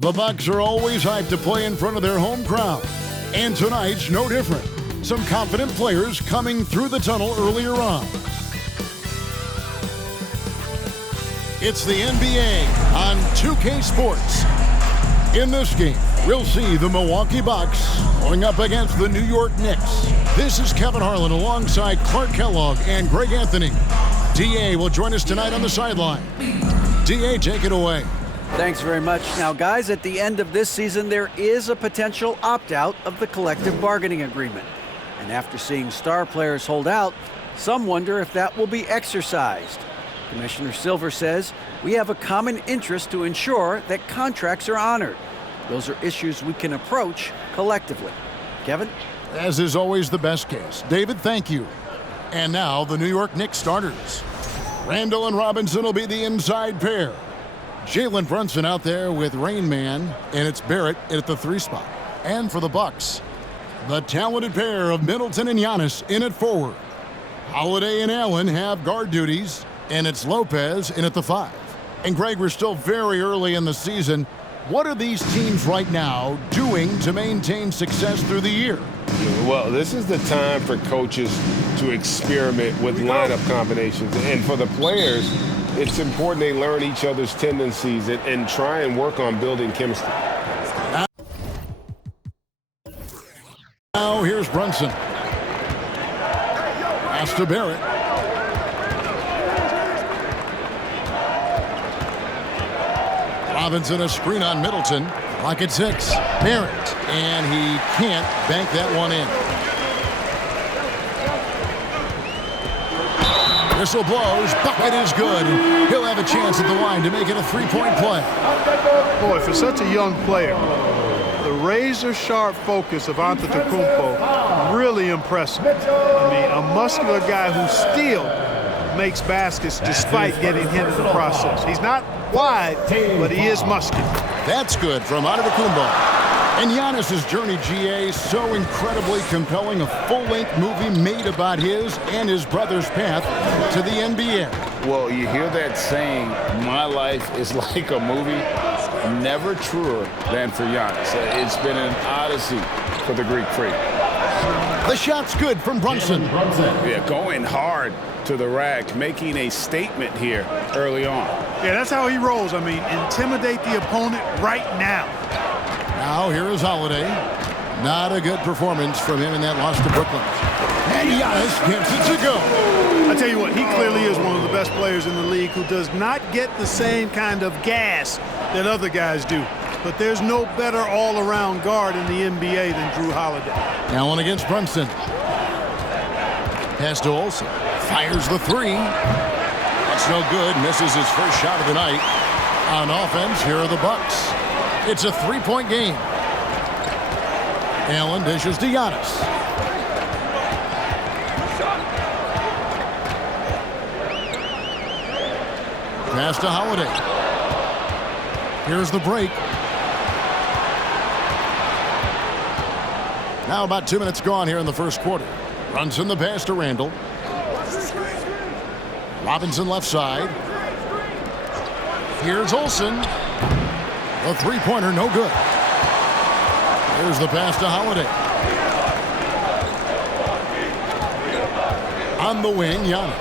The Bucks are always hyped to play in front of their home crowd, and tonight's no different. Some confident players coming through the tunnel earlier on. It's the NBA on 2K Sports. In this game, we'll see the Milwaukee Bucks going up against the New York Knicks. This is Kevin Harlan alongside Clark Kellogg and Greg Anthony. DA will join us tonight on the sideline. DA, take it away. Thanks very much. Now, guys, at the end of this season, there is a potential opt-out of the collective bargaining agreement. And after seeing star players hold out, some wonder if that will be exercised. Commissioner Silver says we have a common interest to ensure that contracts are honored. Those are issues we can approach collectively. Kevin? As is always the best case. David, thank you. And now the New York Knicks starters. Randall and Robinson will be the inside pair. Jalen Brunson out there with Rain Man, and it's Barrett at the 3 spot. And for the Bucks, the talented pair of Middleton and Giannis in at forward. Holiday and Allen have guard duties, and it's Lopez in at the 5. And Greg, we're still very early in the season. What are these teams right now doing to maintain success through the year? Well, this is the time for coaches to experiment with lineup combinations. And for the players, it's important they learn each other's tendencies and try and work on building chemistry. Now here's Brunson. Pass to Barrett. Robinson a screen on Middleton. Clock at 6. Barrett. And he can't bank that one in. Whistle blows. Bucket is good. He'll have a chance at the line to make it a 3-point play. Boy, for such a young player, the razor-sharp focus of Antetokounmpo, really impressive. I mean, a muscular guy who still makes baskets despite getting hit in the process. He's not wide, but he is muscular. That's good from Antetokounmpo. And Giannis's journey, GA, so incredibly compelling. A full-length movie made about his and his brother's path to the NBA. Well, you hear that saying, my life is like a movie. Never truer than for Giannis. It's been an odyssey for the Greek freak. The shot's good from Brunson. Yeah, going hard to the rack, making a statement here early on. Yeah, that's how he rolls. I mean, intimidate the opponent right now. Now here is Holiday. Not a good performance from him in that loss to Brooklyn. And Giannis gets it to go. I tell you what, he clearly is one of the best players in the league who does not get the same kind of gas that other guys do. But there's no better all-around guard in the NBA than Drew Holiday. Allen against Brunson. Pass to Olsen. Fires the 3. That's no good. Misses his first shot of the night. On offense, here are the Bucks. It's a 3-point game. Allen dishes to Giannis. Pass to Holiday. Here's the break. Now about 2 minutes gone here in the first quarter. Brunson the pass to Randall. Robinson left side. Here's Olsen. The 3-pointer no good. Here's the pass to Holiday. On the wing, Giannis.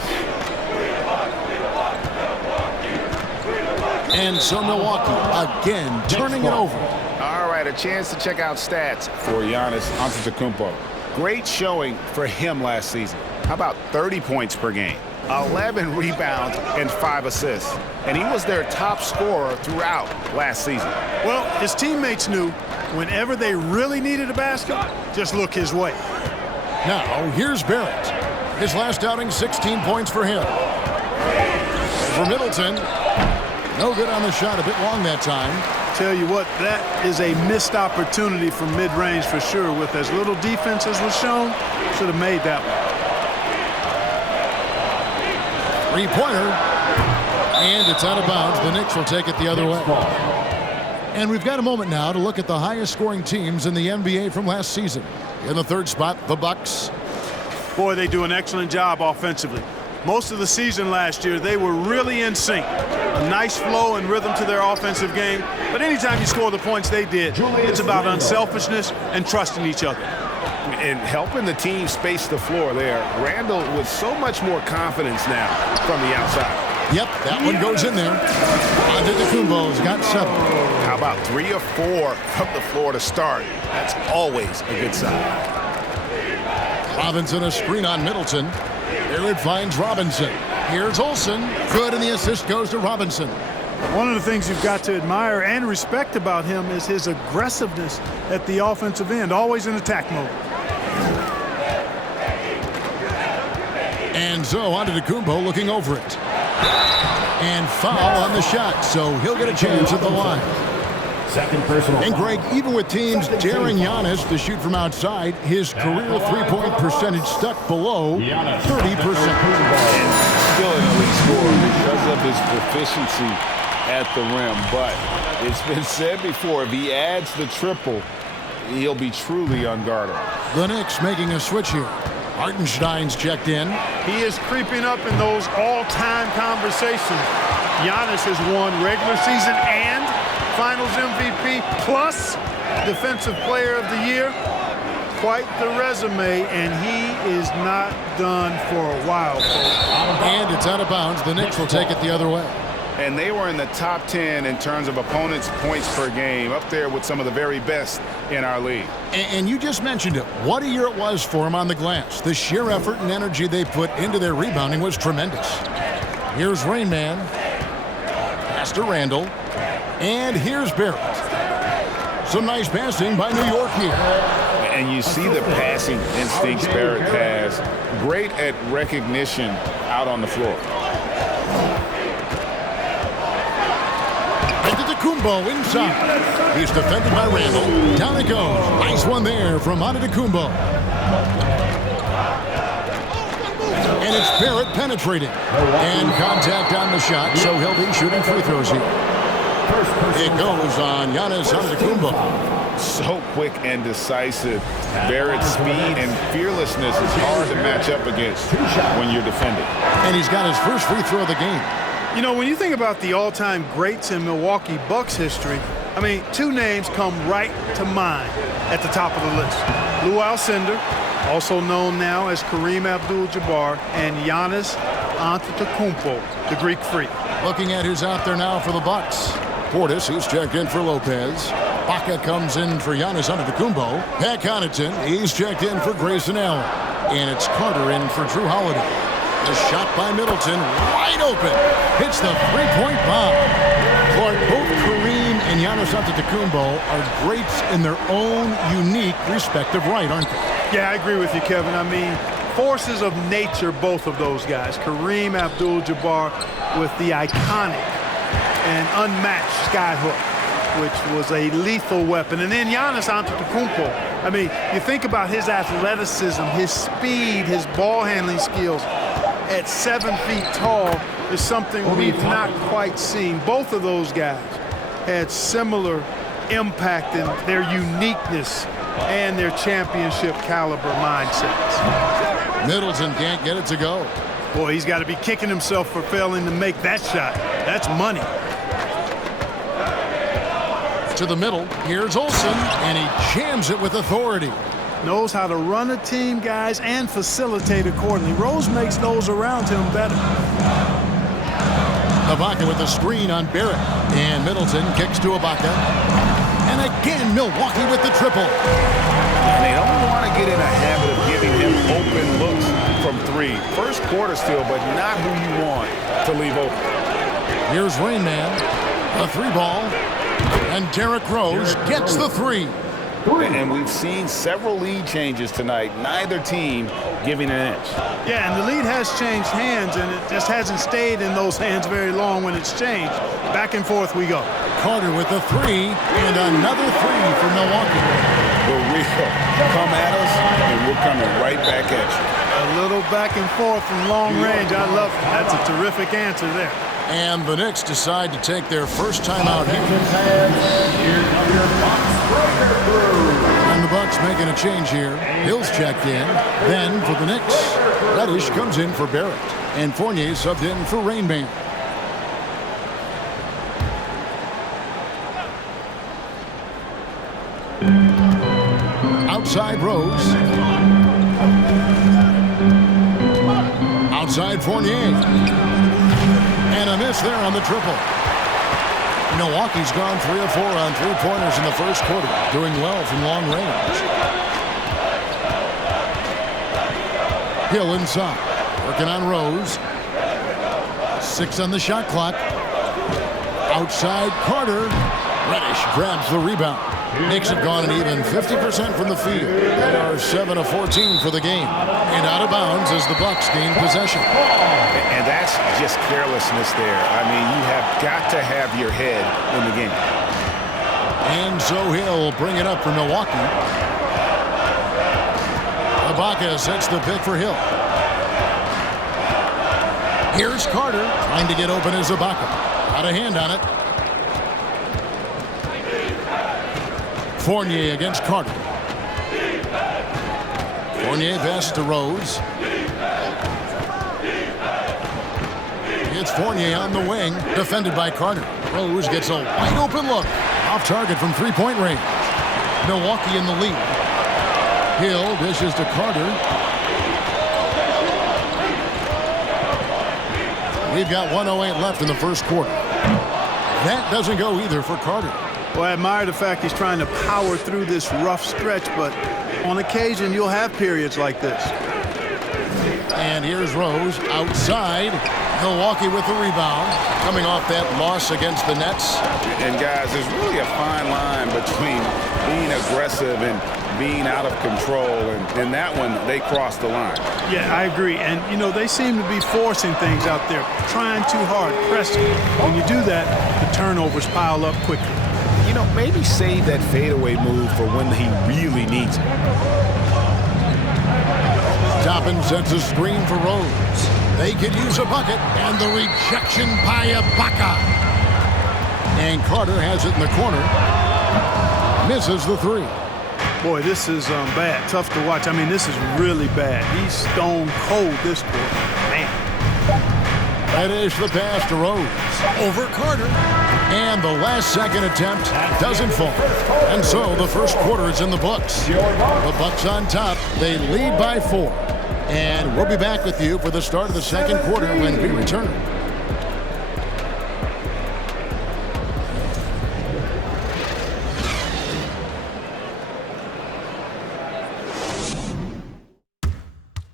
And so Milwaukee again turning it over. All right, a chance to check out stats for Giannis Antetokounmpo. Great showing for him last season. How about 30 points per game, 11 rebounds, and 5 assists. And he was their top scorer throughout last season. Well, his teammates knew whenever they really needed a basket, just look his way. Now, here's Barrett. His last outing, 16 points for him. For Middleton, no good on the shot, a bit long that time. Tell you what, that is a missed opportunity from mid-range for sure. With as little defense as was shown, should have made that one. 3-pointer, and it's out of bounds. The Knicks will take it the other way. And we've got a moment now to look at the highest scoring teams in the NBA from last season. In the 3rd spot, the Bucks. Boy, they do an excellent job offensively. Most of the season last year, they were really in sync. A nice flow and rhythm to their offensive game. But anytime you score the points they did, it's about unselfishness and trusting each other. And helping the team space the floor there. Randall with so much more confidence now from the outside. Yep, that one goes in there. Antetokounmpo's got 7. How about 3 or 4 from the floor to start? That's always a good sign. Robinson a screen on Middleton. There it finds Robinson. Here's Olsen. Good, and the assist goes to Robinson. One of the things you've got to admire and respect about him is his aggressiveness at the offensive end, always in attack mode. And so Antetokounmpo looking over it. And foul on the shot, so he'll get a chance at the line. Second personal. And Greg, even with teams daring Giannis to shoot from outside, his career three-point percentage stuck below 30%. And still an elite scorer because of his proficiency at the rim. But it's been said before, if he adds the triple, he'll be truly unguardable. The Knicks making a switch here. Hartenstein's checked in. He is creeping up in those all-time conversations. Giannis has won regular season and Finals MVP plus Defensive Player of the Year. Quite the resume, and he is not done for a while, folks. And it's out of bounds. The Knicks will take it the other way. And they were in the top 10 in terms of opponents' points per game, up there with some of the very best in our league. And you just mentioned it. What a year it was for him on the glass. The sheer effort and energy they put into their rebounding was tremendous. Here's Rain Man. Pass to Randall. And here's Barrett. Some nice passing by New York here. And you see the passing instincts Barrett has. Great at recognition out on the floor. Antetokounmpo inside. He's defended by Randall. Down it goes. Nice one there from Antetokounmpo. And it's Barrett penetrating. And contact on the shot, so he'll be shooting free throws here. It goes on Giannis Antetokounmpo. So quick and decisive. Barrett's speed and fearlessness is hard to match up against when you're defending. And he's got his first free throw of the game. You know, when you think about the all-time greats in Milwaukee Bucks history, I mean, 2 names come right to mind at the top of the list. Lou Alcindor, also known now as Kareem Abdul-Jabbar, and Giannis Antetokounmpo, the Greek Freak. Looking at who's out there now for the Bucks. Portis, he's checked in for Lopez. Baca comes in for Giannis Antetokounmpo. Pat Connaughton, he's checked in for Grayson Allen. And it's Carter in for Drew Holiday. The shot by Middleton, wide open. Hits the three-point bomb. Clark, both Kareem and Giannis Antetokounmpo are greats in their own unique respective right, aren't they? Yeah, I agree with you, Kevin. I mean, forces of nature, both of those guys. Kareem Abdul-Jabbar with the iconic and unmatched skyhook, which was a lethal weapon. And then Giannis Antetokounmpo. I mean, you think about his athleticism, his speed, his ball handling skills at 7 feet tall is something we've not quite seen. Both of those guys had similar impact in their uniqueness and their championship caliber mindsets. Middleton can't get it to go. Boy, he's got to be kicking himself for failing to make that shot. That's money. To the middle, here's Olsen, and he jams it with authority. Knows how to run a team, guys, and facilitate accordingly. Rose makes those around him better. Ibaka with a screen on Barrett. And Middleton kicks to Ibaka. And again, Milwaukee with the triple. And they don't want to get in a habit of giving him open looks from 3. First quarter still, but not who you want to leave open. Here's Rain Man. A 3-ball. And Derrick Rose gets the 3. And we've seen several lead changes tonight. Neither team giving an inch. Yeah, and the lead has changed hands, and it just hasn't stayed in those hands very long when it's changed. Back and forth we go. Carter with the 3, and another 3 for Milwaukee. The real come at us, and we're coming right back at you. A little back and forth from long range. I love it. That's a terrific answer there. And the Knicks decide to take their first time out here. And the Bucks Bucks making a change here. Hill's checked in. Then for the Knicks, Reddish comes in for Barrett. And Fournier subbed in for Rain Man. Outside Rose. Outside Fournier. And a miss there on the triple. Milwaukee's gone 3 of 4 on three-pointers in the first quarter, doing well from long range. Hill inside, working on Rose. 6 on the shot clock. Outside Carter. Reddish grabs the rebound. Knicks have gone an even 50% from the field and are 7 of 14 for the game. And out of bounds as the Bucks gain possession. And that's just carelessness there. I mean, you have got to have your head in the game. And so he'll bring it up for Milwaukee. Ibaka sets the pick for Hill. Here's Carter trying to get open as Ibaka. Got a hand on it. Fournier against Carter. Fournier passes to Rose. It's Fournier on the wing, defended by Carter. Rose gets a wide open look. Off target from three-point range. Milwaukee in the lead. Hill dishes to Carter. We've got 1:08 left in the first quarter. That doesn't go either for Carter. Well, I admire the fact he's trying to power through this rough stretch, but on occasion you'll have periods like this. And here's Rose outside. Milwaukee with the rebound, coming off that loss against the Nets. And guys, there's really a fine line between being aggressive and being out of control. And that one, they crossed the line. Yeah, I agree. And, you know, they seem to be forcing things out there, trying too hard, pressing. When you do that, the turnovers pile up quickly. You know, maybe save that fadeaway move for when he really needs it. Toppin sets a screen for Rose. They could use a bucket, and the rejection by Ibaka. And Carter has it in the corner. Misses the three. Boy, this is bad. Tough to watch. I mean, this is really bad. He's stone cold this quarter. Man. Reddish the pass to Rose. Over Carter. And the last second attempt doesn't fall. And so the first quarter is in the books. The Bucks on top. They lead by 4. And we'll be back with you for the start of the second quarter when we return.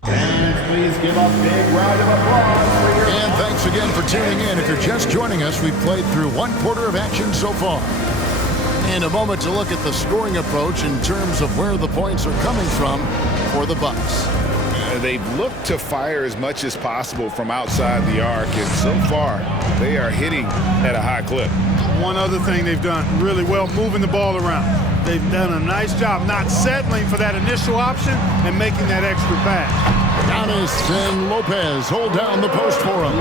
Please give a big round of applause for your... And thanks again for tuning in. If you're just joining us, we've played through one quarter of action so far. And a moment to look at the scoring approach in terms of where the points are coming from for the Bucks. They've looked to fire as much as possible from outside the arc, and so far they are hitting at a high clip. One other thing they've done really well, moving the ball around. They've done a nice job not settling for that initial option and making that extra pass. Giannis and Lopez hold down the post for him.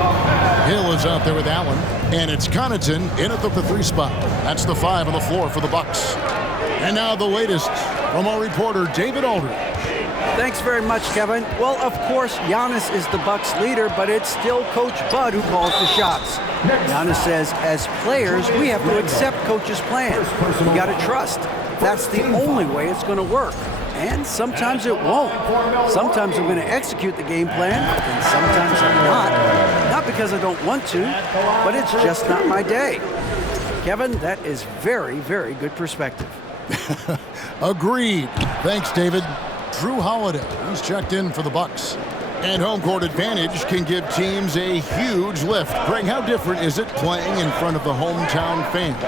Hill is out there with Allen, and it's Connaughton in at the 3 spot. That's the 5 on the floor for the Bucks. And now the latest from our reporter David Aldridge. Thanks very much, Kevin. Well, of course, Giannis is the Bucks leader, but it's still Coach Bud who calls the shots. Giannis says, as players, we have to accept Coach's plan. We got to trust. That's the only way it's going to work. And sometimes it won't. Sometimes I'm going to execute the game plan, and sometimes I'm not. Not because I don't want to, but it's just not my day. Kevin, that is very, very good perspective. Agreed. Thanks, David. Drew Holiday, he's checked in for the Bucks. And home court advantage can give teams a huge lift. Greg, how different is it playing in front of the hometown fans?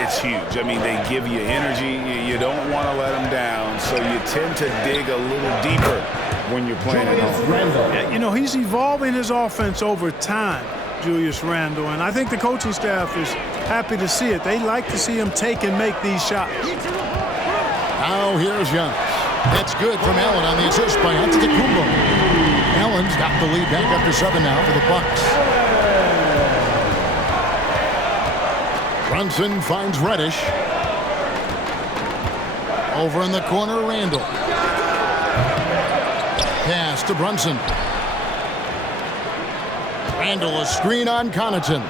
It's huge. I mean, they give you energy. You don't want to let them down, so you tend to dig a little deeper when you're playing at home. Yeah, you know, he's evolving his offense over time, Julius Randle, and I think the coaching staff is happy to see it. They like to see him take and make these shots. Now here's Giannis. That's good from Allen on the assist by Antetokounmpo. Allen's got the lead back up to 7 now for the Bucks. Brunson finds Reddish. Over in the corner, Randall. Pass to Brunson. Randall, a screen on Connaughton.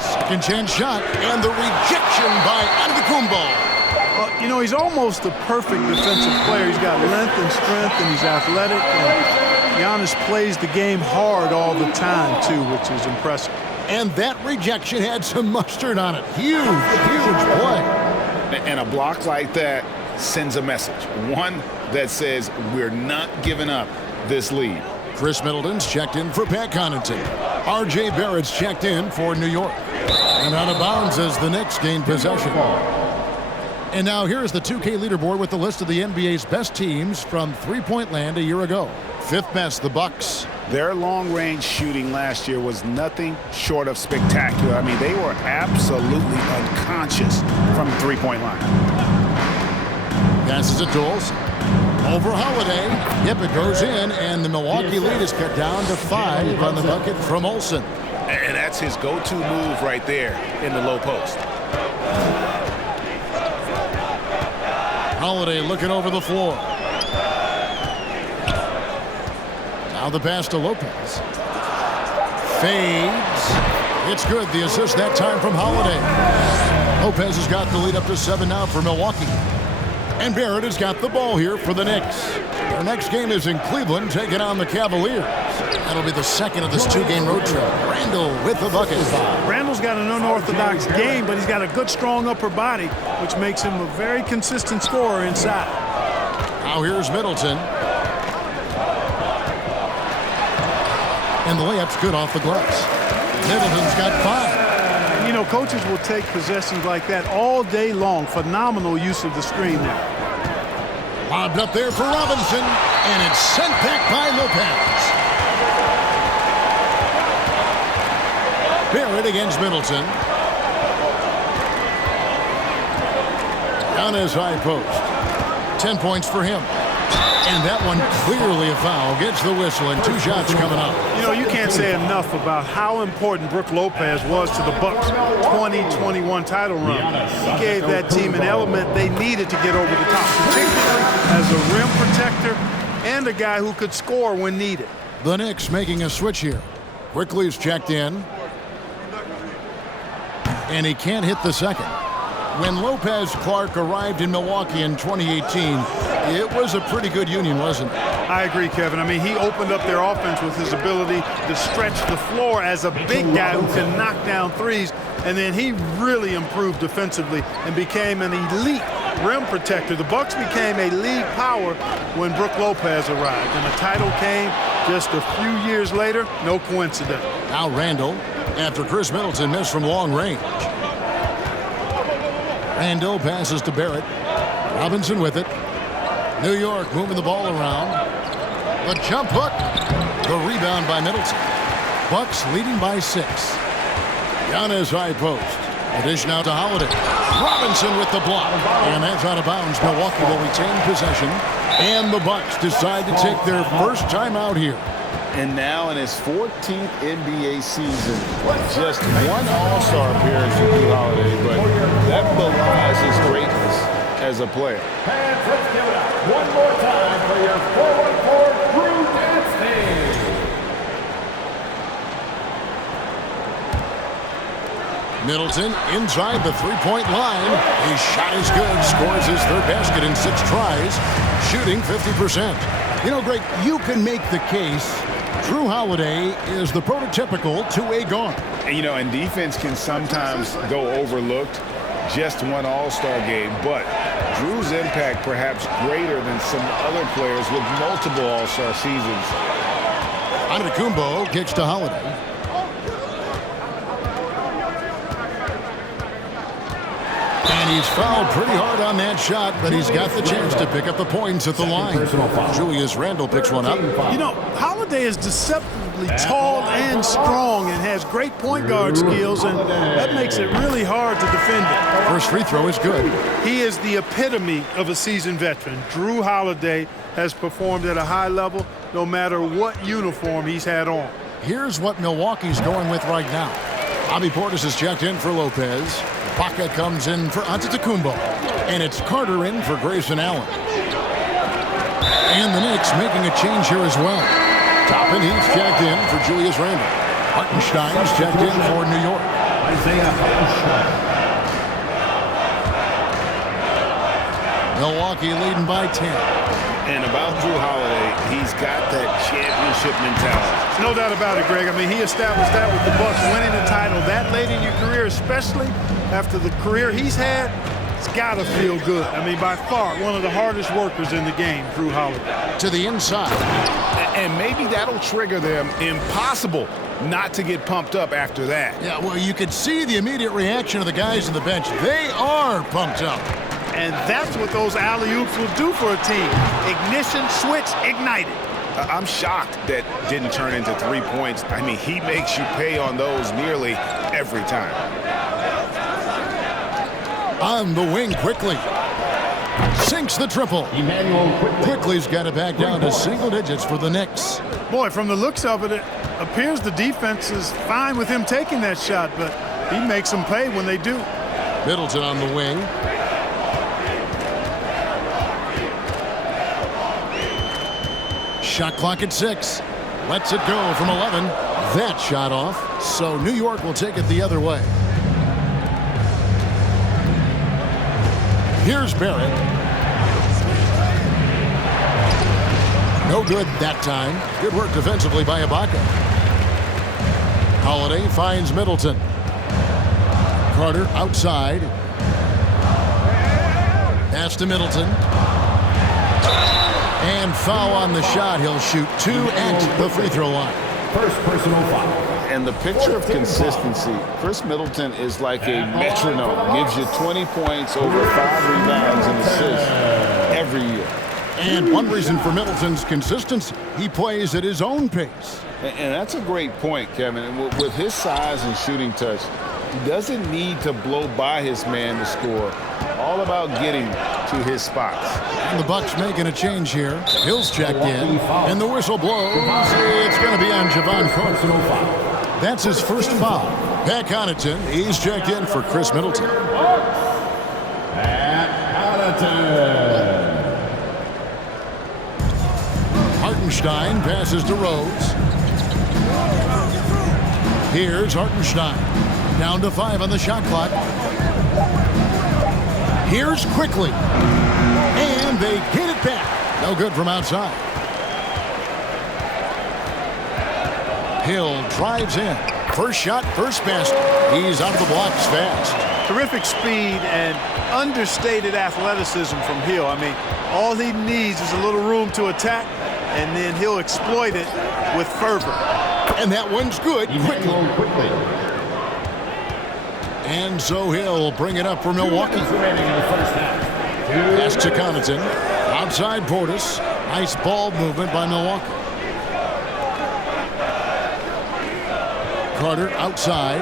Second chance shot, and the rejection by Antetokounmpo. You know, he's almost the perfect defensive player. He's got length and strength, and he's athletic. And Giannis plays the game hard all the time, too, which is impressive. And that rejection had some mustard on it. Huge, huge play. And a block like that sends a message. One that says we're not giving up this lead. Chris Middleton's checked in for Pat Connaughton. R.J. Barrett's checked in for New York. And out of bounds as the Knicks gain possession. And now here's the 2K leaderboard with the list of the NBA's best teams from three-point land a year ago. Fifth best, the Bucks. Their long-range shooting last year was nothing short of spectacular. I mean, they were absolutely unconscious from the three-point line. Passes it to Olsen. Over Holiday. Yep, it goes in, and the Milwaukee lead is cut down to 5 on the bucket from Olsen. And that's his go-to move right there in the low post. Holiday looking over the floor. Now the pass to Lopez. Fades. It's good. The assist that time from Holiday. Lopez has got the lead up to 7 now for Milwaukee. And Barrett has got the ball here for the Knicks. Their next game is in Cleveland, taking on the Cavaliers. That'll be the second of this 2-game road trip. Randall with the bucket. Randall's got an unorthodox game, but he's got a good, strong upper body, which makes him a very consistent scorer inside. Now here's Middleton. And the layup's good off the glass. Middleton's got 5. You know, coaches will take possessions like that all day long. Phenomenal use of the screen there. Lobbed up there for Robinson, and it's sent back by Lopez. Barrett against Middleton. On his high post. 10 points for him. And that one clearly a foul. Gets the whistle, and 2 shots coming up. You know, you can't say enough about how important Brook Lopez was to the Bucks' 2021 title run. He gave that team an element they needed to get over the top, particularly as a rim protector and a guy who could score when needed. The Knicks making a switch here. Quickly's checked in. And he can't hit the second. When Lopez Clark arrived in Milwaukee in 2018, it was a pretty good union, wasn't it? I agree, Kevin. I mean, he opened up their offense with his ability to stretch the floor as a big guy who can knock down threes, and then he really improved defensively and became an elite rim protector. The Bucks became a league power when Brook Lopez arrived, and the title came just a few years later. No coincidence. Now Randall, after Chris Middleton missed from long range. Randall passes to Barrett. Robinson with it. New York moving the ball around. The jump hook. The rebound by Middleton. Bucks leading by 6. Giannis high post. Addition out to Holiday. Robinson with the block. And that's out of bounds. Milwaukee will retain possession. And the Bucks decide to take their first time out here. And now in his 14th NBA season, just one All-Star appearance for Jrue Holiday, but that belies his greatness as a player. And let's give it up one more time for your forward Jrue Holiday. Middleton inside the three-point line. His shot is good. Scores his third basket in 6 tries. Shooting 50%. You know, Greg, you can make the case Jrue Holiday is the prototypical two-way guard. And, you know, and defense can sometimes go overlooked. Just one All-Star game, but Jrue's impact perhaps greater than some other players with multiple All-Star seasons. Antetokounmpo kicks to Holiday. And he's fouled pretty hard on that shot, but he's got the chance to pick up the points at the line. Julius Randle picks one up. You know, Holiday is deceptively tall and strong and has great point guard skills, and that makes it really hard to defend him. First free throw is good. He is the epitome of a seasoned veteran. Jrue Holiday has performed at a high level no matter what uniform he's had on. Here's what Milwaukee's going with right now. Bobby Portis is checked in for Lopez. Baca comes in for Antetokounmpo. And it's Carter in for Grayson Allen. And the Knicks making a change here as well. Toppin, he's checked in for Julius Randle. Hartenstein's checked in for New York. Isaiah Hartenstein. Milwaukee leading by 10. And about Drew Holiday, he's got that championship mentality. No doubt about it, Greg. I mean, he established that with the Bucks winning the title that late in your career, especially after the career he's had. It's got to feel good. I mean, by far, one of the hardest workers in the game, Drew Holiday. To the inside. And maybe that'll trigger them. Impossible not to get pumped up after that. Yeah, well, you could see the immediate reaction of the guys on the bench. They are pumped up. And that's what those alley-oops will do for a team. Ignition, switch, ignited. I'm shocked that didn't turn into 3 points. I mean, he makes you pay on those nearly every time. On the wing quickly. Sinks the triple. Quickly's got it back down to single digits for the Knicks. Boy, from the looks of it, it appears the defense is fine with him taking that shot, but he makes them pay when they do. Middleton on the wing. Shot clock at 6. Lets it go from 11. That shot off. So New York will take it the other way. Here's Barrett. No good that time. Good work defensively by Ibaka. Holiday finds Middleton. Carter outside. Pass to Middleton. And foul on the shot. He'll shoot 2 at the free throw line. First personal foul. And the picture of consistency, Chris Middleton is like a metronome. Gives you 20 points, over 5 rebounds and assists every year. And one reason for Middleton's consistency, he plays at his own pace. And that's a great point, Kevin. And with his size and shooting touch, he doesn't need to blow by his man to score. All about getting to his spots. And the Bucks making a change here. Hill's checked in, and the whistle blows. It's going to be on Javon Carter. That's his first foul. Pat Connaughton, he's checked in for Chris Middleton. Pat Connaughton. Hartenstein passes to Rose. Here's Hartenstein. Down to 5 on the shot clock. Here's Quickly. And they get it back. No good from outside. Hill drives in. First shot, first basket. He's out of the blocks fast. Terrific speed and understated athleticism from Hill. I mean, all he needs is a little room to attack, and then he'll exploit it with fervor. And that one's good. Quickly. And so Hill will bring it up for Milwaukee. Pass to Connaughton. Outside Portis. Nice ball movement by Milwaukee. Carter outside.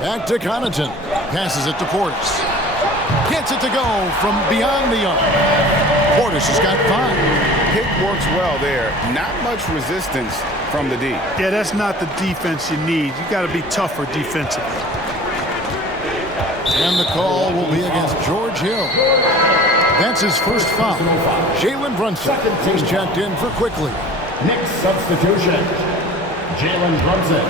Back to Connaughton. Passes it to Portis. Gets it to go from beyond the arc. Portis has got 5. Pick works well there. Not much resistance from the D. Yeah, that's not the defense you need. You got to be tougher defensively. And the call will be against George Hill. That's his first foul. Jalen Brunson is checked in for Quickly. Knicks substitution. Jalen Brunson.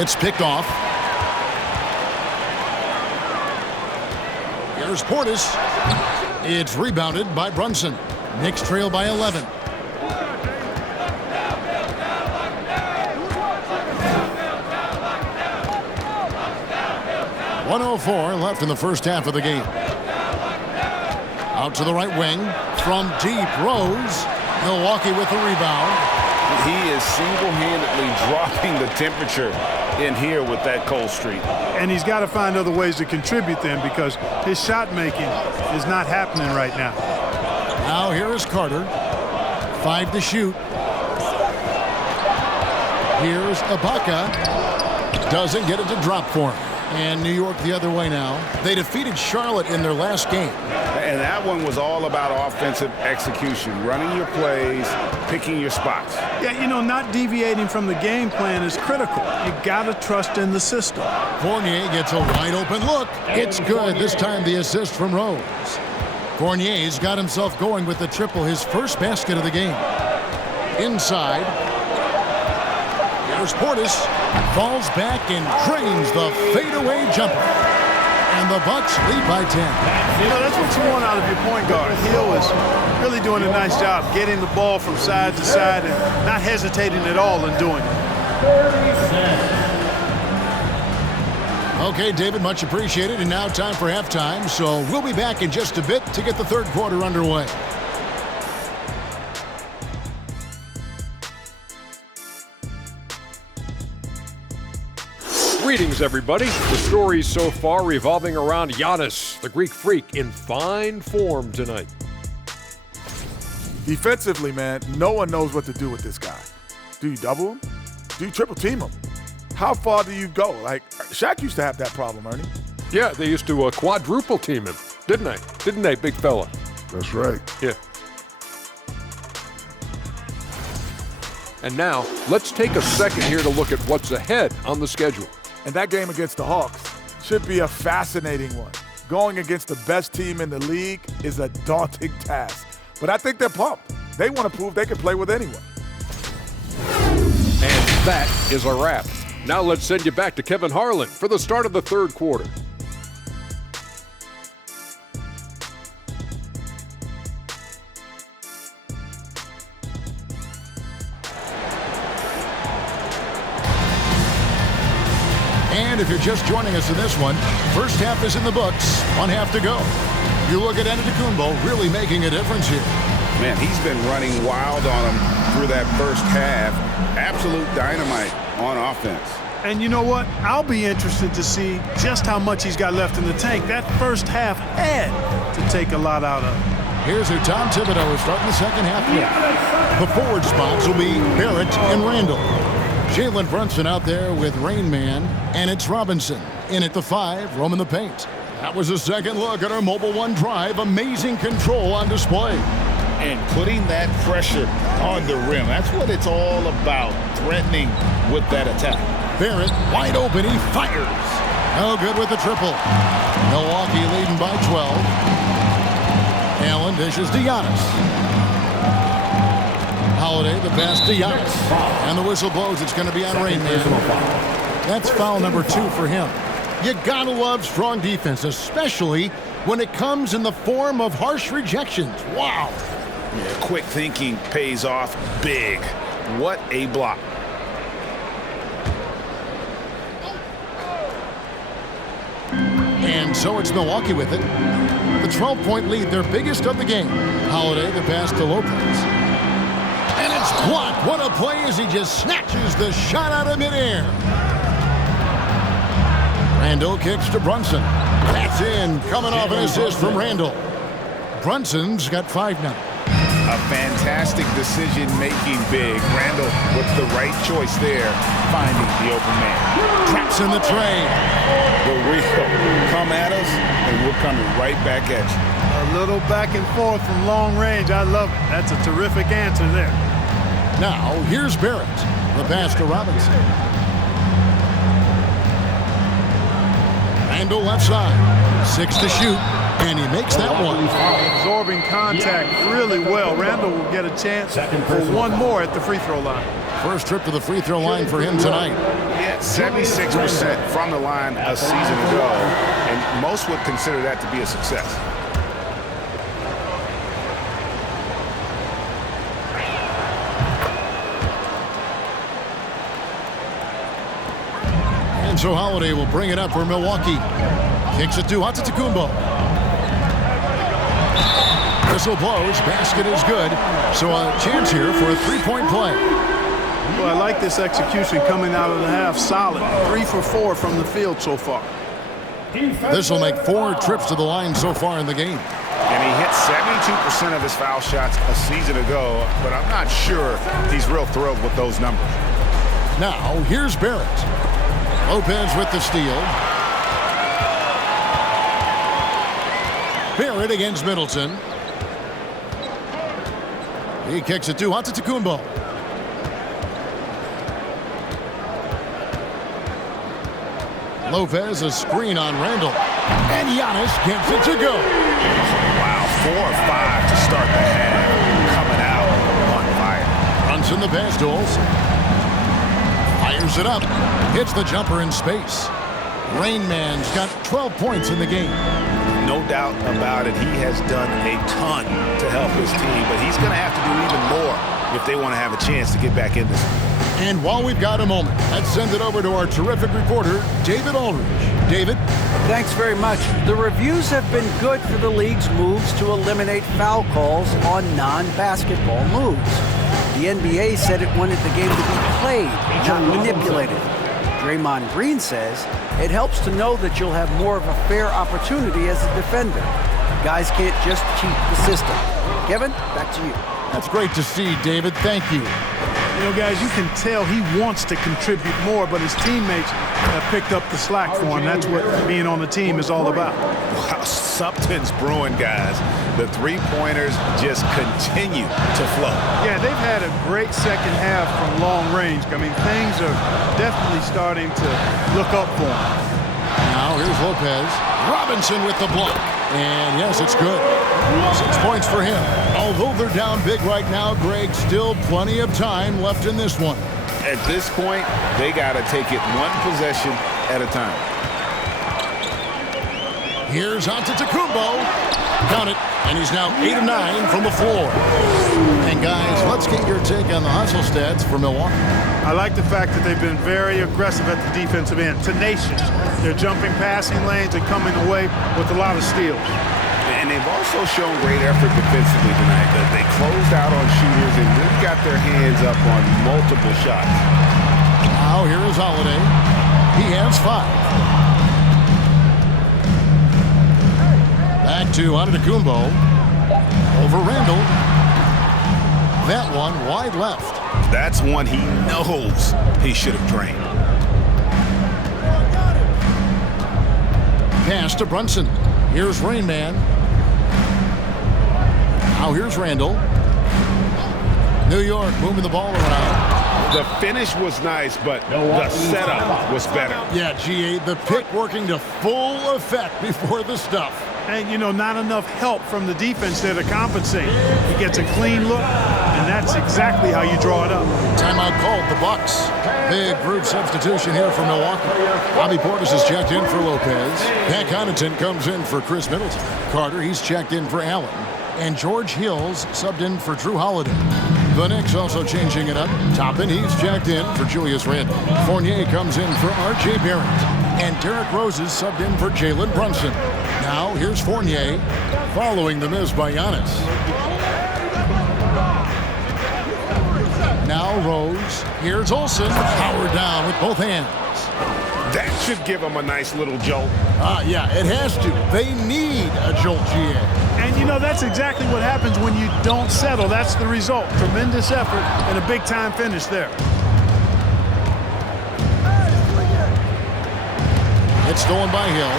It's picked off. Here's Portis. It's rebounded by Brunson. Knicks trail by 11. .104 left in the first half of the game. Out to the right wing. From deep, Rose. Milwaukee with the rebound. He is single-handedly dropping the temperature in here with that cold streak. And he's got to find other ways to contribute then, because his shot making is not happening right now. Now here is Carter. 5 to shoot. Here's Ibaka. Doesn't get it to drop for him. And New York the other way now. They defeated Charlotte in their last game. And that one was all about offensive execution, running your plays, picking your spots. Yeah, you know, not deviating from the game plan is critical. You got to trust in the system. Fournier gets a wide open look. It's good. This time the assist from Rose. Fournier's got himself going with the triple, his first basket of the game. Inside. There's Portis. Falls back and drains the fadeaway jumper. And the Bucks lead by 10. You know, that's what you want out of your point guard. Hill is really doing a nice job getting the ball from side to side and not hesitating at all in doing it. Okay, David, much appreciated. And now time for halftime. So we'll be back in just a bit to get the third quarter underway. Greetings, everybody. The stories so far revolving around Giannis, the Greek freak, in fine form tonight. Defensively, man, no one knows what to do with this guy. Do you double him? Do you triple team him? How far do you go? Like, Shaq used to have that problem, Ernie. Yeah, they used to quadruple team him, didn't they? Didn't they, big fella? That's right. Yeah. And now, let's take a second here to look at what's ahead on the schedule. And that game against the Hawks should be a fascinating one. Going against the best team in the league is a daunting task. But I think they're pumped. They want to prove they can play with anyone. And that is a wrap. Now let's send you back to Kevin Harlan for the start of the third quarter. And if you're just joining us in this one, first half is in the books, 1 half to go. You look at Antetokounmpo really making a difference here. Man, he's been running wild on him through that first half. Absolute dynamite on offense. And you know what? I'll be interested to see just how much he's got left in the tank. That first half had to take a lot out of him. Here's who Tom Thibodeau is starting the second half with. The forward spots will be Barrett and Randall. Jalen Brunson out there with Rain Man, and it's Robinson. In at the 5, roaming the paint. That was a second look at our Mobile One drive. Amazing control on display. And putting that pressure on the rim. That's what it's all about, threatening with that attack. Barrett wide open, he fires. No good with the triple. Milwaukee leading by 12. Allen dishes to Giannis. Holiday, the pass to Giannis. And the whistle blows. It's going to be on Rain Man. That's foul number 2 for him. You gotta love strong defense, especially when it comes in the form of harsh rejections. Wow. Yeah, quick thinking pays off big. What a block. And so it's Milwaukee with it. The 12-point lead, their biggest of the game. Holiday, the pass to Lopez. And it's blocked. What a play as he just snatches the shot out of midair. Randall kicks to Brunson. That's in, coming off an assist from Randall. Brunson's got 5 now. A fantastic decision-making big. Randall with the right choice there, finding the open man. Traps in the tray. The real come at us, and we're coming right back at you. A little back and forth from long range. I love it. That's a terrific answer there. Now, here's Barrett. The pass to Robinson. Randall left side. 6 to shoot. And he makes that one. Absorbing contact really well. Randall will get a chance for one more at the free throw line. First trip to the free throw line for him tonight. Yeah, 76% from the line a season ago, and most would consider that to be a success. And so Holiday will bring it up for Milwaukee. Kicks it to Antetokounmpo. Whistle blows, basket is good. So a chance here for a 3-point play. Well, I like this execution coming out of the half. Solid. 3 for 4 from the field so far. This will make 4 trips to the line so far in the game. And he hit 72% of his foul shots a season ago, but I'm not sure he's real thrilled with those numbers. Now, here's Barrett. Lopez with the steal. Barrett against Middleton. He kicks it to Antetokounmpo. Lopez, a screen on Randall. And Giannis gets it to go. Wow, 4 or 5 to start the half. Coming out on fire. Runs in the pass to Olsen. Fires it up. Hits the jumper in space. Rain Man's got 12 points in the game. No doubt about it. He has done a ton to help his team, but he's going to have to do even more if they want to have a chance to get back in this. And while we've got a moment, let's send it over to our terrific reporter, David Aldridge. David? Thanks very much. The reviews have been good for the league's moves to eliminate foul calls on non-basketball moves. The NBA said it wanted the game to be played, not manipulated. Draymond Green says it helps to know that you'll have more of a fair opportunity as a defender. Guys can't just cheat the system. Kevin, back to you. That's great to see, David. Thank you. You know, guys, you can tell he wants to contribute more, but his teammates have picked up the slack for him. That's what being on the team is all about. Wow, something's brewing, guys. The three-pointers just continue to flow. Yeah, they've had a great second half from long range. I mean, things are definitely starting to look up for him. Now here's Lopez. Robinson with the block. And yes, it's good. 6 points for him. Although they're down big right now, Greg, still plenty of time left in this one. At this point, they got to take it one possession at a time. Here's Antetokounmpo. Count it. And he's now 8 of 9 from the floor. And guys, let's get your take on the hustle stats for Milwaukee. I like the fact that they've been very aggressive at the defensive end, tenacious. They're jumping passing lanes and coming away with a lot of steals. And they've also shown great effort defensively tonight. They closed out on shooters and really got their hands up on multiple shots. Now here is Holiday. He has 5. Back to Antetokounmpo. Over Randall. That one wide left. That's one he knows he should have drained. Pass to Brunson. Here's Rain Man. Now here's Randall. New York moving the ball around. The finish was nice, but the setup was better. Yeah, GA, the pick working to full effect before the stuff. And, you know, not enough help from the defense there to compensate. He gets a clean look, and that's exactly how you draw it up. Timeout called, the Bucks. Big group substitution here for Milwaukee. Bobby Portis has checked in for Lopez. Pat Connaughton comes in for Chris Middleton. Carter, he's checked in for Allen. And George Hills subbed in for Drew Holiday. The Knicks also changing it up. Toppin, he's checked in for Julius Randle. Fournier comes in for R.J. Barrett. And Derrick Rose is subbed in for Jalen Brunson. Now here's Fournier following the miss by Giannis. Now Rose. Here's Olsen. Powered down with both hands. That should give them a nice little jolt. Yeah, it has to. They need a jolt, GA. And, you know, that's exactly what happens when you don't settle. That's the result. Tremendous effort and a big-time finish there. It's stolen by Hill.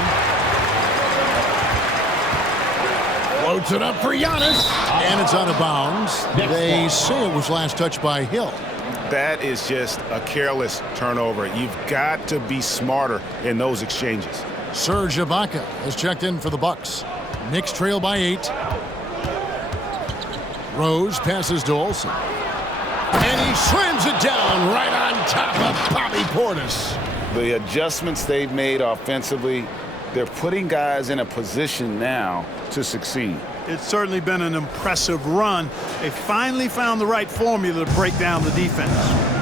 Floats it up for Giannis. And it's out of bounds. They say it was last touched by Hill. That is just a careless turnover. You've got to be smarter in those exchanges. Serge Ibaka has checked in for the Bucks. Knicks trail by 8. Rose passes to Olsen. And he slams it down right on top of Bobby Portis. The adjustments they've made offensively, they're putting guys in a position now to succeed. It's certainly been an impressive run. They finally found the right formula to break down the defense.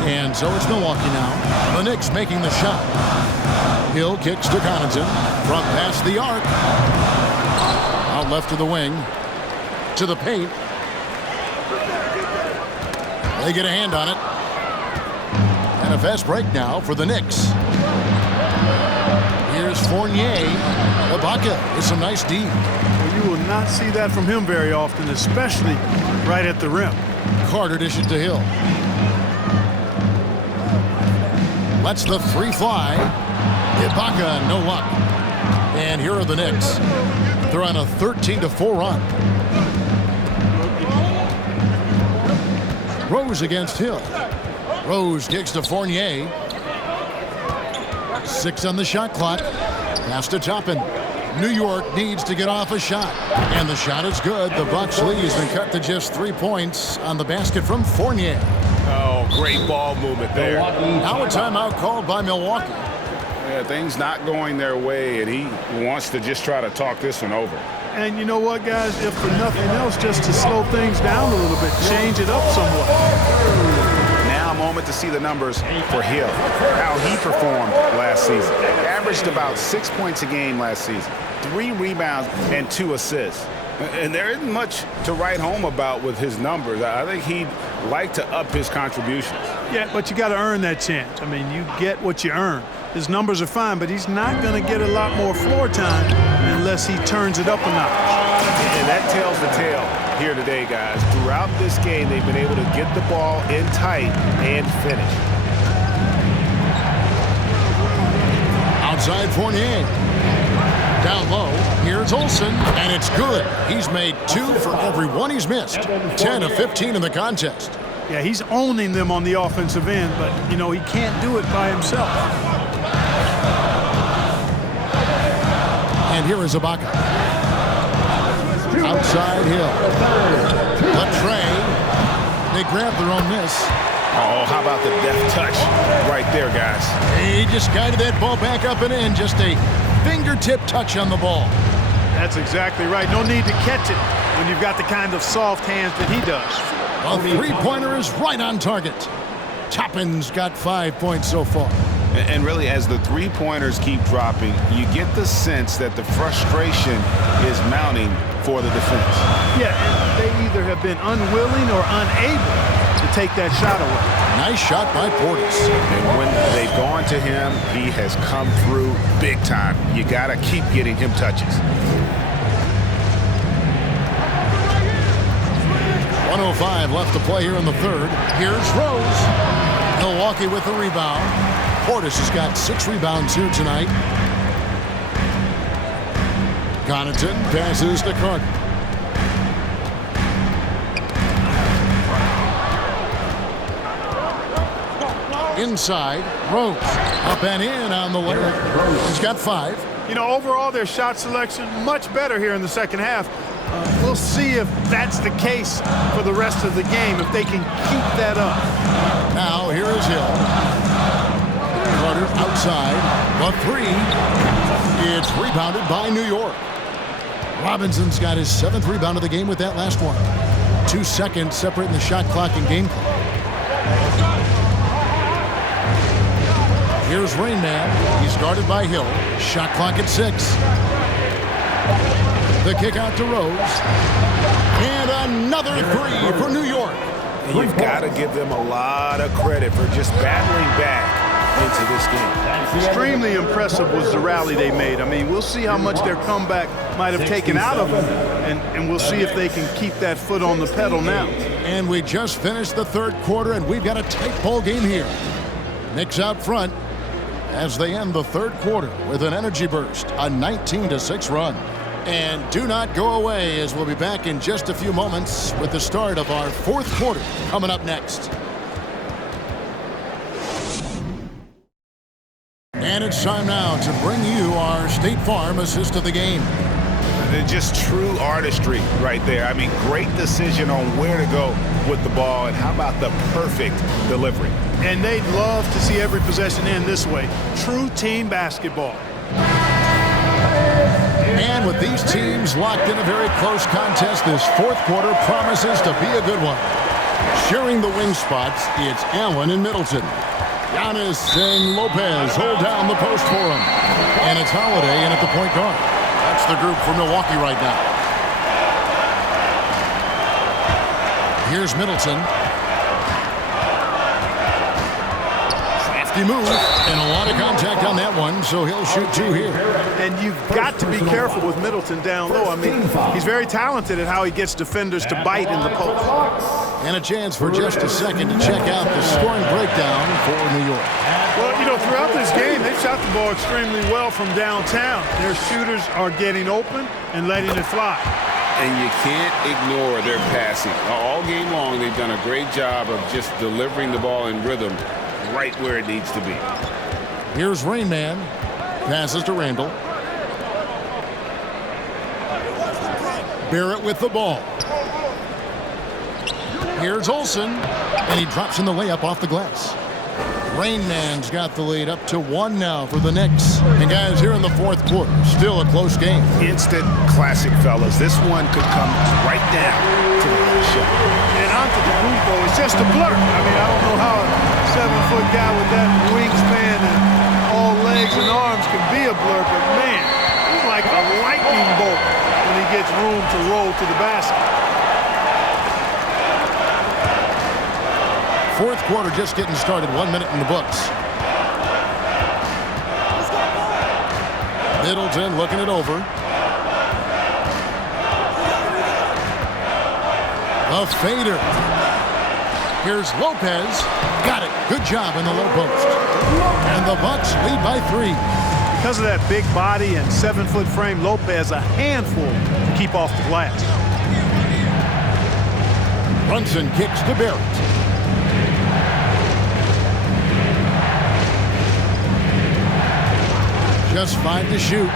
And so it's Milwaukee now. The Knicks making the shot. Hill kicks to Connaughton from past the arc. Out left to the wing. To the paint. They get a hand on it. And a fast break now for the Knicks. Here's Fournier. Ibaka with some nice D. Well, you will not see that from him very often, especially right at the rim. Carter dishes to Hill. Lets the three fly. Ibaka, no luck. And here are the Knicks. They're on a 13-4 run. Rose against Hill. Rose kicks to Fournier. 6 on the shot clock. Pass to Toppin. New York needs to get off a shot. And the shot is good. The Bucks lead has been cut to just 3 points on the basket from Fournier. Oh, great ball movement there. Now a timeout called by Milwaukee. Yeah, things not going their way, and he wants to just try to talk this one over. And you know what, guys? If for nothing else, just to slow things down a little bit, change it up somewhat. Now a moment to see the numbers for Hill, how he performed last season. Averaged about 6 points a game last season, 3 rebounds and 2 assists. And there isn't much to write home about with his numbers. I think he'd like to up his contributions. Yeah, but you got to earn that chance. I mean, you get what you earn. His numbers are fine, but he's not going to get a lot more floor time unless he turns it up a notch. And that tells the tale here today, guys. Throughout this game, they've been able to get the ball in tight and finish. Outside Fournier. Down low, here's Olsen, and it's good. He's made 2 for every 1 he's missed. 10 of 15 in the contest. Yeah, he's owning them on the offensive end, but, you know, he can't do it by himself. And here is Ibaka. Outside Hill. Latrey. They grab their own miss. Oh, how about the deft touch right there, guys? He just guided that ball back up and in. Just a fingertip touch on the ball. That's exactly right. No need to catch it when you've got the kind of soft hands that he does. A three-pointer is right on target. Toppin's got 5 points so far. And really, as the three-pointers keep dropping, you get the sense that the frustration is mounting for the defense. Yeah, and they either have been unwilling or unable to take that shot away. Nice shot by Portis. And when they've gone to him, he has come through big time. You got to keep getting him touches. 1:05 left to play here in the third. Here's Rose. Milwaukee with the rebound. Portis has got 6 rebounds here tonight. Connaughton passes to Carter. Inside, Rose. Up and in on the layup. He's got 5. You know, overall, their shot selection much better here in the second half. We'll see if that's the case for the rest of the game, if they can keep that up. Now, here is Hill. Carter outside. The 3. It's rebounded by New York. Robinson's got his 7th rebound of the game with that last one. 2 seconds separating the shot clock and game clock. Here's Rain Man. He's guarded by Hill. Shot clock at 6. The kick out to Rose. And another 3 for New York. And you've got to give them a lot of credit for just battling back into this game. Extremely impressive was the rally they made. I mean, we'll see how much their comeback might have taken out of them, and we'll see if they can keep that foot on the pedal now. And we just finished the third quarter, and we've got a tight ball game here. Knicks out front as they end the third quarter with an energy burst, a 19-6 run. And do not go away, as we'll be back in just a few moments with the start of our fourth quarter coming up next. And it's time now to bring you our State Farm assist of the game. Just true artistry right there. I mean, great decision on where to go with the ball, and how about the perfect delivery. And they'd love to see every possession end this way. True team basketball. And with these teams locked in a very close contest, this fourth quarter promises to be a good one. Sharing the wing spots, it's Allen and Middleton. Giannis and Lopez hold down the post for him. And it's Holiday in at the point guard. That's the group for Milwaukee right now. Here's Middleton. Crafty move, and a lot of contact on that one, so he'll shoot 2 here. And you've got to be careful with Middleton down low. I mean, he's very talented at how he gets defenders to bite in the post. And a chance for just a second to check out the scoring breakdown for New York. Well, you know, throughout this game, they've shot the ball extremely well from downtown. Their shooters are getting open and letting it fly. And you can't ignore their passing. All game long, they've done a great job of just delivering the ball in rhythm right where it needs to be. Here's Rain Man. Passes to Randall. Barrett with the ball. Here's Olsen, and he drops in the layup off the glass. Rain Man's got the lead up to 1 now for the Knicks. And guys, here in the fourth quarter, still a close game. Instant classic, fellas. This one could come right down to the last shot. And Antetokounmpo is just a blur. I mean, I don't know how a 7-foot guy with that wingspan and all legs and arms can be a blur, but man, he's like a lightning bolt when he gets room to roll to the basket. Fourth quarter just getting started. 1 minute in the books. Middleton looking it over. A fader. Here's Lopez. Got it. Good job in the low post. And the Bucks lead by 3. Because of that big body and 7-foot frame, Lopez a handful to keep off the glass. Brunson kicks to Barrett. Just 5 to shoot.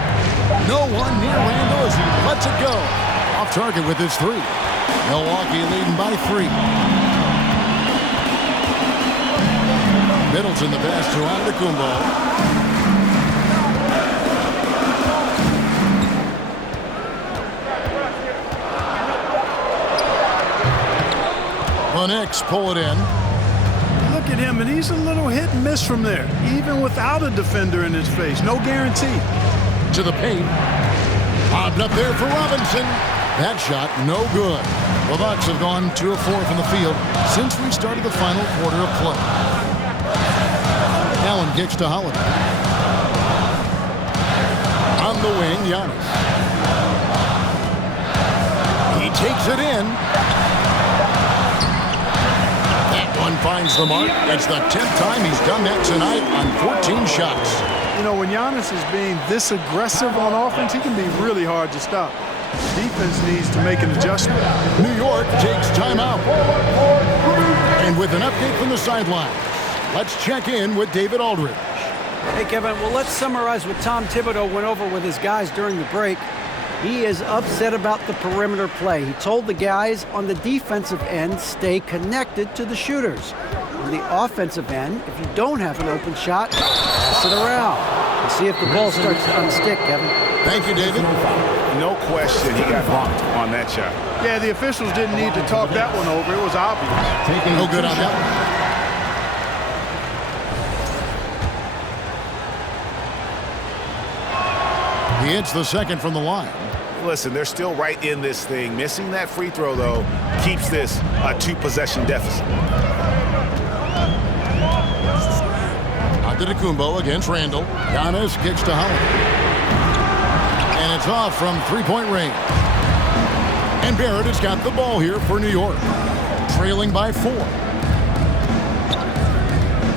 No one near Randall as he lets it go. Off target with his 3. Milwaukee leading by 3. Middleton the pass to Antetokounmpo. The Knicks pull it in. Look at him, and he's a little hit and miss from there, even without a defender in his face. No guarantee. To the paint. Bobbed up there for Robinson. That shot, no good. The Bucks have gone 2 of 4 from the field since we started the final quarter of play. Allen kicks to Holiday. On the wing, Giannis. He takes it in. One finds the mark. It's the 10th time he's done that tonight on 14 shots. You know, when Giannis is being this aggressive on offense, he can be really hard to stop. Defense needs to make an adjustment. New York takes timeout. And with an update from the sideline, let's check in with David Aldridge. Hey, Kevin, well, let's summarize what Tom Thibodeau went over with his guys during the break. He is upset about the perimeter play. He told the guys on the defensive end, stay connected to the shooters. On the offensive end, if you don't have an open shot, pass it around. And see if the ball starts to unstick, Kevin. Thank you, David. No question he got bumped on that shot. Yeah, the officials didn't need to talk that one over. It was obvious. No good on that one. He hits the second from the line. Listen, they're still right in this thing. Missing that free throw, though, keeps this a 2-possession deficit. Antetokounmpo against Randall. Giannis kicks to Holiday. And it's off from 3-point range. And Barrett has got the ball here for New York. Trailing by 4.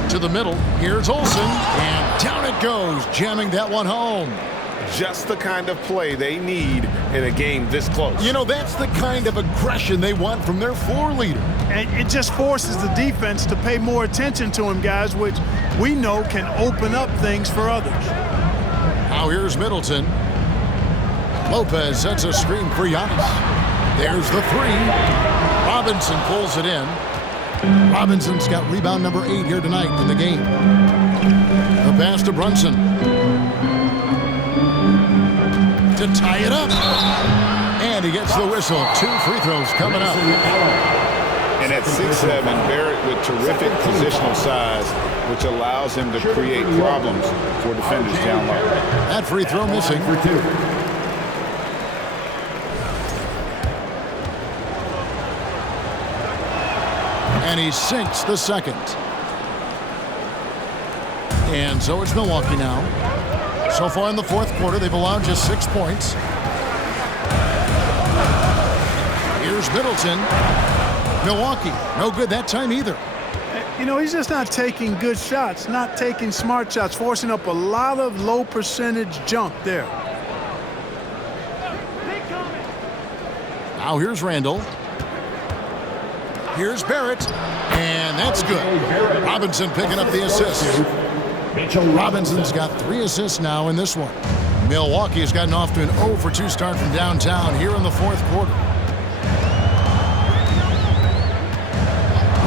To the middle. Here's Olsen. And down it goes, jamming that one home. Just the kind of play they need in a game this close. You know, that's the kind of aggression they want from their floor leader. And it just forces the defense to pay more attention to him, guys, which we know can open up things for others. Now here's Middleton. Lopez sets a screen for Giannis. There's the 3. Robinson pulls it in. Robinson's got rebound number 8 here tonight in the game. The pass to Brunson. To tie it up. And he gets the whistle. 2 free throws coming up. And at 6'7", Barrett with terrific positional size, which allows him to create problems for defenders down low. That free throw missing. And he sinks the second. And so it's Milwaukee now. So far in the fourth quarter, they've allowed just 6 points. Here's Middleton. Milwaukee, no good that time either. You know, he's just not taking good shots, not taking smart shots, forcing up a lot of low percentage junk there. Now here's Randall. Here's Barrett. And that's good. Robinson picking up the assist. Robinson's got 3 assists now in this one. Milwaukee has gotten off to an 0 for 2 start from downtown here in the 4th quarter.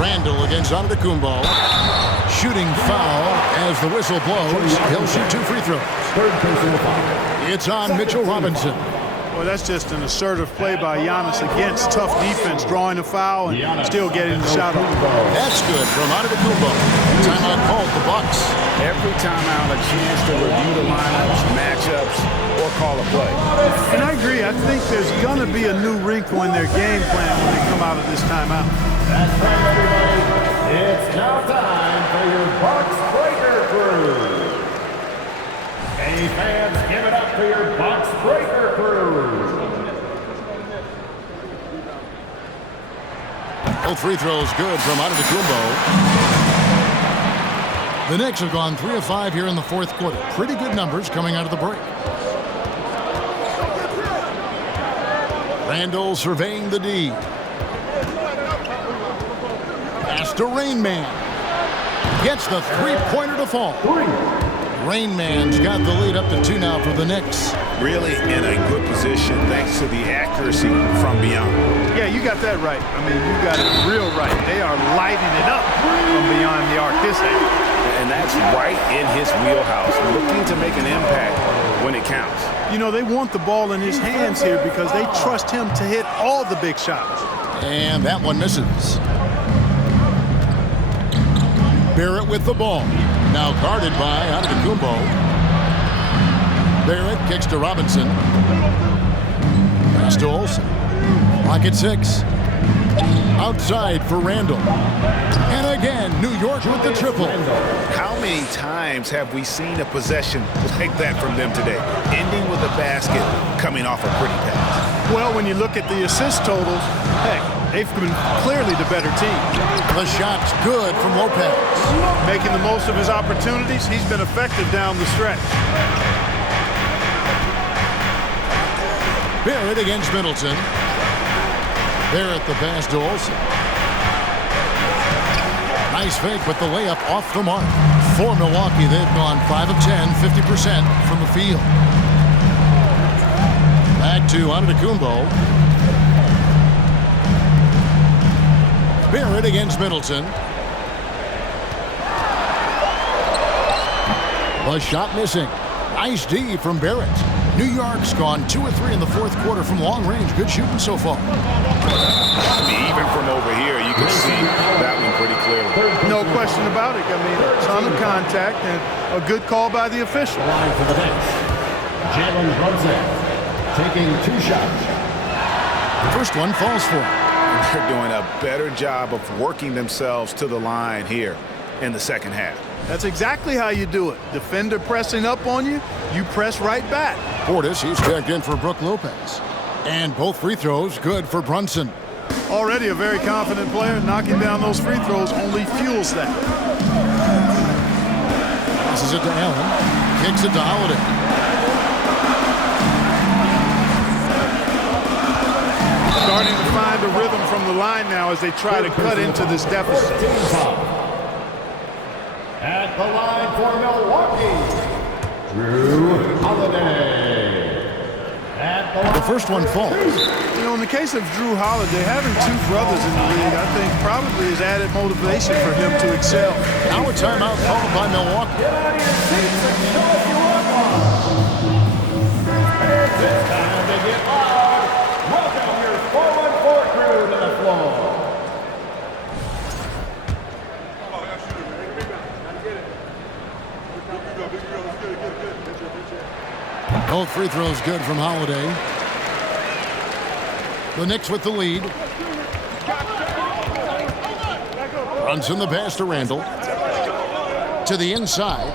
Randall against Antetokounmpo. Shooting foul as the whistle blows. He'll shoot 2 free throws. It's on Mitchell Robinson. Well, that's just an assertive play by Giannis against tough defense, drawing a foul and still getting the shot off. That's good from Antetokounmpo. Timeout called the Bucks. Every timeout, a chance to review the lineups, matchups, or call a play. And I agree. I think there's going to be a new wrinkle in their game plan when they come out of this timeout. That's right, everybody. It's now time for your Bucks Breaker Crew. Any fans, give it up for your Bucks Breaker Crew. Both free throws good from Antetokounmpo. The Knicks have gone 3 of 5 here in the 4th quarter. Pretty good numbers coming out of the break. Randall surveying the D. Pass to Rain Man. Gets the 3-pointer to fall. Rain Man's got the lead up to 2 now for the Knicks. Really in a good position thanks to the accuracy from beyond. Yeah, you got that right. I mean, you got it real right. They are lighting it up from beyond the arc this end. And that's right in his wheelhouse, looking to make an impact when it counts. You know, they want the ball in his hands here because they trust him to hit all the big shots. And that one misses. Barrett with the ball. Now guarded by Antetokounmpo. Barrett kicks to Robinson. Pass to Olsen. Clock at 6. Outside for Randall. And again, New York with the triple. How many times have we seen a possession like that from them today, ending with a basket coming off a pretty pass? Well, when you look at the assist totals, heck, they've been clearly the better team. The shot's good from Lopez. Making the most of his opportunities, he's been effective down the stretch. Barrett against Middleton. Barrett the pass to Olsen. Nice fake with the layup off the mark. For Milwaukee, they've gone 5 of 10, 50% from the field. Back to Antetokounmpo. Barrett against Middleton. The shot missing. Nice D from Barrett. New York's gone 2 of 3 in the 4th quarter from long range. Good shooting so far. I mean, even from over here, you can see that one pretty clearly. No question about it. I mean, a ton of contact and a good call by the official. Line for the bench. Jalen Brunson taking 2 shots. First one falls for him. They're doing a better job of working themselves to the line here in the second half. That's exactly how you do it. Defender pressing up on you, you press right back. Portis, he's checked in for Brook Lopez. And both free throws good for Brunson. Already a very confident player. Knocking down those free throws only fuels that. Passes it to Allen. Kicks it to Holiday. Starting to find a rhythm from the line now as they try to cut into this deficit. At the line for Milwaukee, Drew Holiday. At the line. The first one falls. You know, in the case of Drew Holiday, having 2 brothers in the league, I think probably has added motivation for him to excel. Now a timeout called by Milwaukee. Get out of your seats and show us your weapons. It's time to get loud. Welcome your 414 crew to the floor. Both free throws good from Holiday. The Knicks with the lead. Brunson the pass to Randall. To the inside.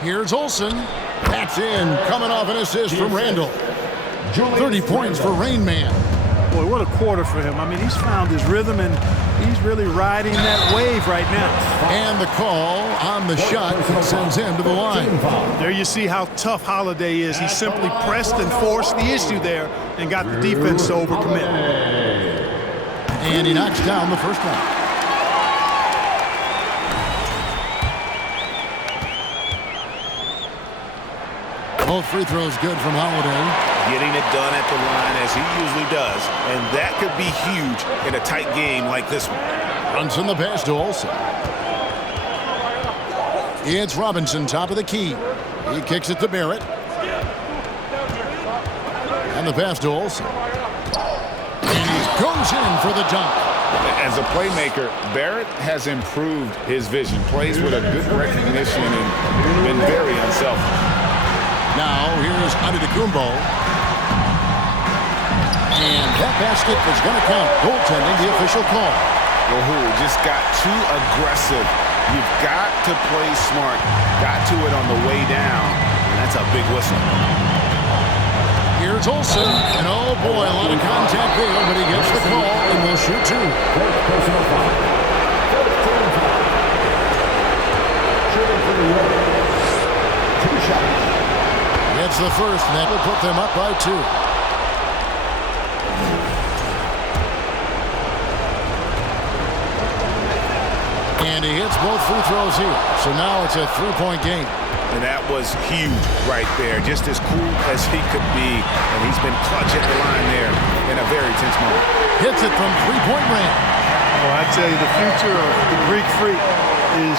Here's Olsen. That's in. Coming off an assist from Randall. 30 points for Rain Man. Boy, what a quarter for him. I mean, he's found his rhythm, and he's really riding that wave right now. And the call on the shot that sends him to the line. There you see how tough Holiday is. He simply pressed and forced the issue there and got the defense to overcommit. And he knocks down the first one. Both free throws good from Holiday. Getting it done at the line as he usually does. And that could be huge in a tight game like this one. Runs in the pass to Olsen. It's Robinson, top of the key. He kicks it to Barrett. And the pass to Olsen. And he goes in for the dunk. As a playmaker, Barrett has improved his vision. Plays with a good recognition and been very unselfish. Now here's Antetokounmpo. And that basket was going to count. Goaltending, the official call. Wahoo just got too aggressive. You've got to play smart. Got to it on the way down, and that's a big whistle. Here's Olsen, and oh boy, a lot of contact there, but he gets the call and will shoot two. Personal foul. 13 foul. Shooting for the Warriors. 2 shots. Gets the first, and that will put them up by 2. And he hits both free throws here. So now it's a 3-point game. And that was huge right there. Just as cool as he could be. And he's been clutch at the line there in a very tense moment. Hits it from 3-point range. Oh, I tell you, the future of the Greek Freak is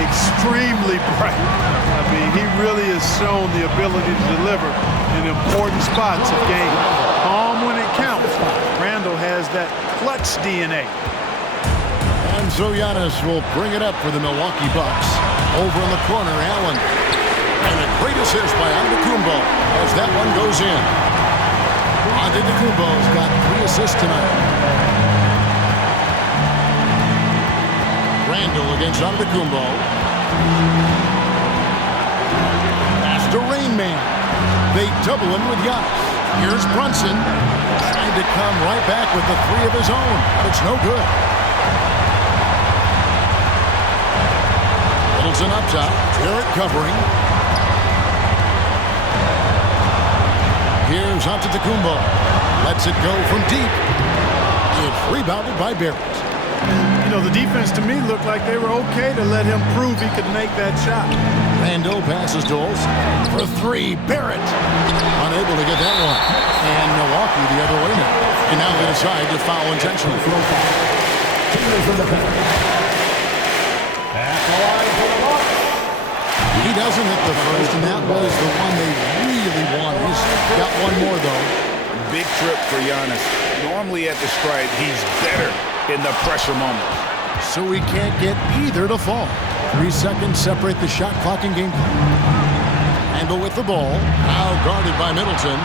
extremely bright. I mean, he really has shown the ability to deliver in important spots of game. Calm when it counts. Randall has that clutch DNA. And so Giannis will bring it up for the Milwaukee Bucks. Over in the corner, Allen. And a great assist by Antetokounmpo as that one goes in. Antetokounmpo's got 3 assists tonight. Randall against Antetokounmpo. Pass to Rain Man. They double him with Giannis. Here's Brunson. Trying to come right back with the 3 of his own. But it's no good. Middleton up top. Barrett covering. Here's Antetokounmpo. Lets it go from deep. It's rebounded by Barrett. You know, the defense to me looked like they were okay to let him prove he could make that shot. Randall passes to Olsen for 3. Barrett unable to get that one. And Milwaukee the other way now. And now they decide to foul intentionally. He doesn't hit the first, and that was the one they really wanted. He's got one more, though. Big trip for Giannis. Normally at the stripe, he's better in the pressure moment. So he can't get either to fall. 3 seconds separate the shot clock and game clock. Randall with the ball. Now guarded by Middleton.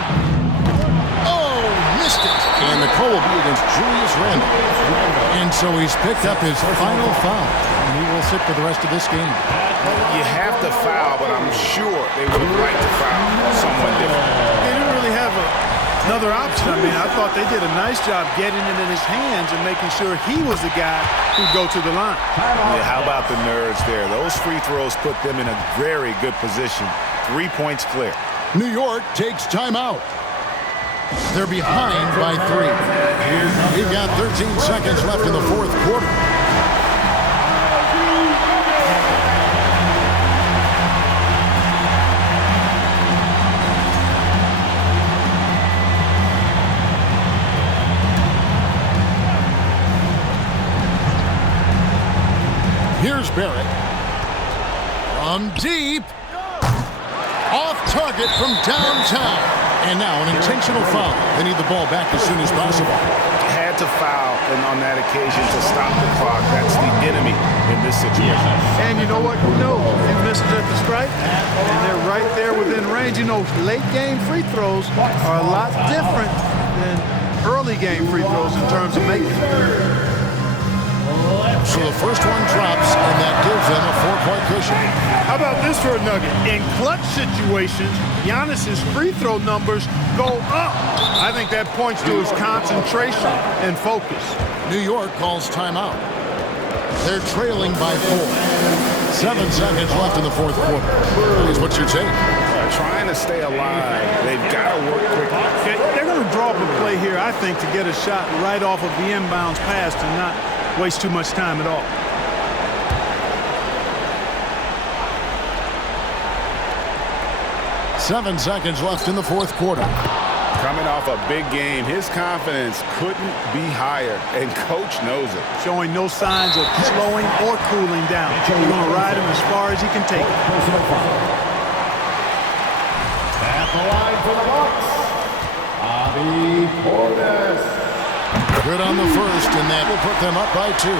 Oh, missed it. And the call will be against Julius Randle. And so he's picked up his final foul. And he will sit for the rest of this game. You have to foul, but I'm sure they would have liked to foul someone different. They didn't really have another option. I mean, I thought they did a nice job getting it in his hands and making sure he was the guy who'd go to the line. Yeah, how about the nerds there? Those free throws put them in a very good position. 3 points clear. New York takes timeout. They're behind by 3. We've got 13 seconds left in the 4th quarter. Here's Barrett. From deep. Off target from downtown. And now an intentional foul. They need the ball back as soon as possible. Had to foul on that occasion to stop the clock. That's the enemy in this situation. And you know what? Who knows? He misses at the stripe, and they're right there within range. You know, late game free throws are a lot different than early game free throws in terms of making. So the first one drops, and that gives them a 4-point cushion. How about this for a nugget? In clutch situations, Giannis's free throw numbers go up. I think that points to his concentration and focus. New York calls timeout. They're trailing by 4. 7 seconds left in the fourth quarter. Here's what you're saying. Trying to stay alive. They've got to work quickly. They're going to draw up a play here, I think, to get a shot right off of the inbounds pass and not waste too much time at all. Seven seconds left in the fourth quarter. Coming off a big game, his confidence couldn't be higher, and coach knows it. Showing no signs of slowing or cooling down. He's going to ride him as far as he can take it. At the line for the Bucks, Avi Portis. Good on the first, and that will put them up by 2.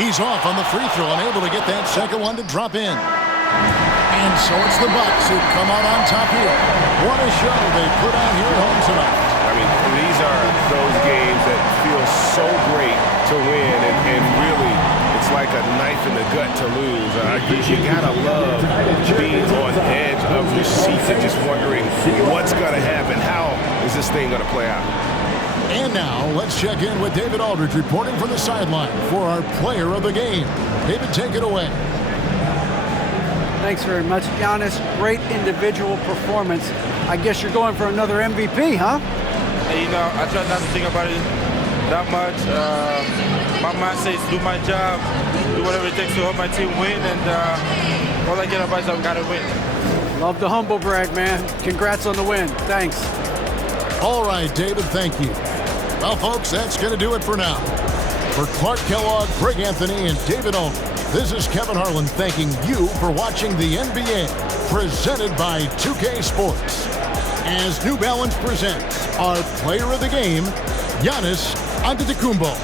He's off on the free throw and able to get that second one to drop in. And so it's the Bucks who come out on top here. What a show they put on here at home tonight. I mean, these are those games that feel so great to win, and really, it's like a knife in the gut to lose. You gotta love being on edge of your seat and just wondering what's gonna happen. How is this thing gonna play out? And now, let's check in with David Aldridge reporting from the sideline for our player of the game. David, take it away. Thanks very much, Giannis. Great individual performance. I guess you're going for another MVP, huh? You know, I try not to think about it that much. My mindset is do my job, do whatever it takes to help my team win, and all I get about is I've got to win. Love the humble brag, man. Congrats on the win. Thanks. All right, David, thank you. Well, folks, that's going to do it for now. For Clark Kellogg, Greg Anthony, and David Aldridge, this is Kevin Harlan thanking you for watching the NBA, presented by 2K Sports. As New Balance presents our player of the game, Giannis Antetokounmpo.